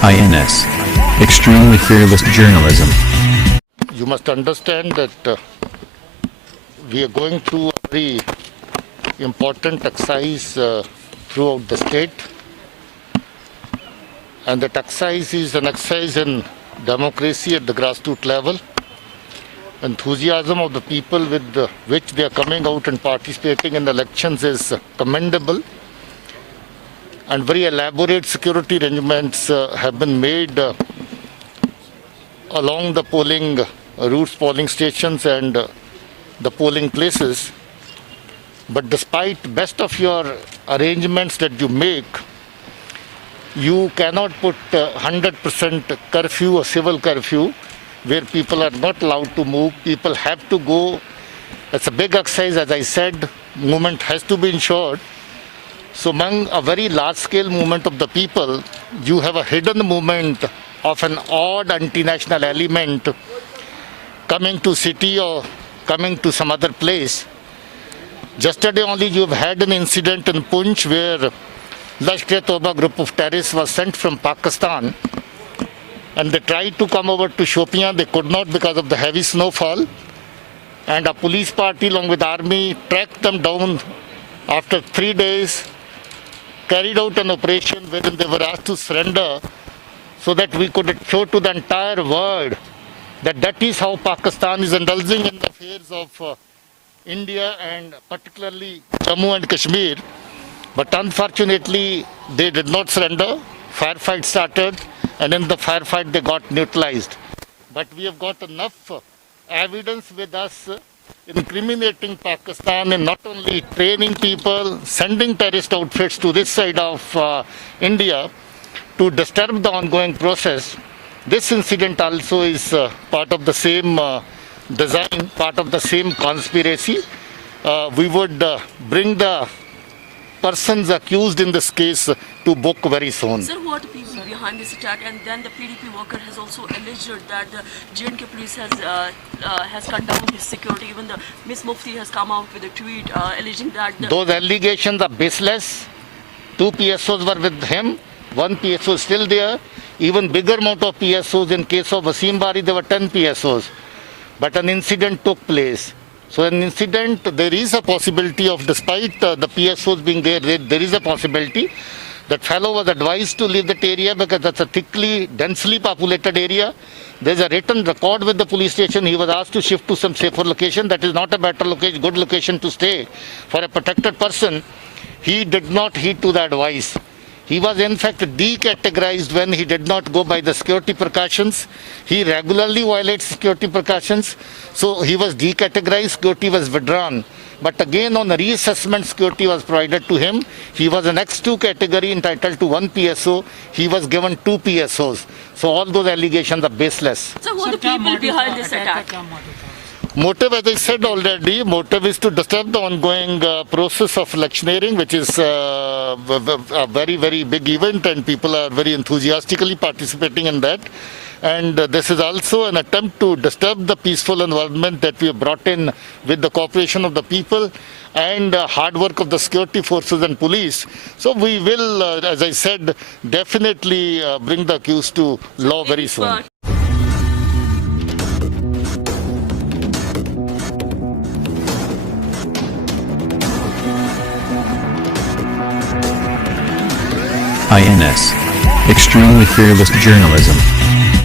INS. Extremely fearless journalism. You must understand that we are going through a very important exercise throughout the state. And that exercise is an exercise in democracy at the grassroots level. Enthusiasm of the people with which they are coming out and participating in the elections is commendable. And very elaborate security arrangements have been made along the polling routes, polling stations and the polling places. But despite best of your arrangements that you make, you cannot put 100% curfew or civil curfew where people are not allowed to move. People have to go. It's a big exercise, as I said. Movement has to be ensured. So among a very large-scale movement of the people, you have a hidden movement of an odd anti-national element coming to city or coming to some other place. Yesterday only you have had an incident in Poonch where Lashkar-e-Toba group of terrorists was sent from Pakistan and they tried to come over to Shopian. They could not because of the heavy snowfall. And a police party along with army tracked them down after 3 days, carried out an operation wherein they were asked to surrender so that we could show to the entire world that that is how Pakistan is indulging in the affairs of India and particularly Jammu and Kashmir. But unfortunately, they did not surrender. Firefight started, and in the firefight, they got neutralized. But we have got enough evidence with us incriminating Pakistan in not only training people, sending terrorist outfits to this side of India to disturb the ongoing process. This incident also is part of the same design, part of the same conspiracy. We would bring the persons accused in this case to book very soon. Sir, who are the people behind this attack? And then the PDP worker has also alleged that the J&K police has cut down his security. Even the Miss Mufti has come out with a tweet alleging that... Those allegations are baseless. 2 PSOs were with him. 1 PSO is still there. Even bigger amount of PSOs. In case of Wasim Bari, there were 10 PSOs. But an incident took place. So an incident, there is a possibility of, despite the PSOs being there is a possibility that fellow was advised to leave that area because that's a thickly, densely populated area. There's a written record with the police station. He was asked to shift to some safer location. That is not a better location, good location to stay for a protected person. He did not heed to the advice. He was in fact decategorized when he did not go by the security precautions. He regularly violates security precautions. So he was decategorized, security was withdrawn. But again on a reassessment, security was provided to him. He was an X2 category entitled to 1 PSO. He was given 2 PSOs. So all those allegations are baseless. So who are the people behind this attack? Motive, as I said already, motive is to disturb the ongoing process of electioneering, which is a very, very big event and people are very enthusiastically participating in that. And this is also an attempt to disturb the peaceful environment that we have brought in with the cooperation of the people and hard work of the security forces and police. So we will, as I said, definitely bring the accused to law very soon. INS. Extremely fearless journalism.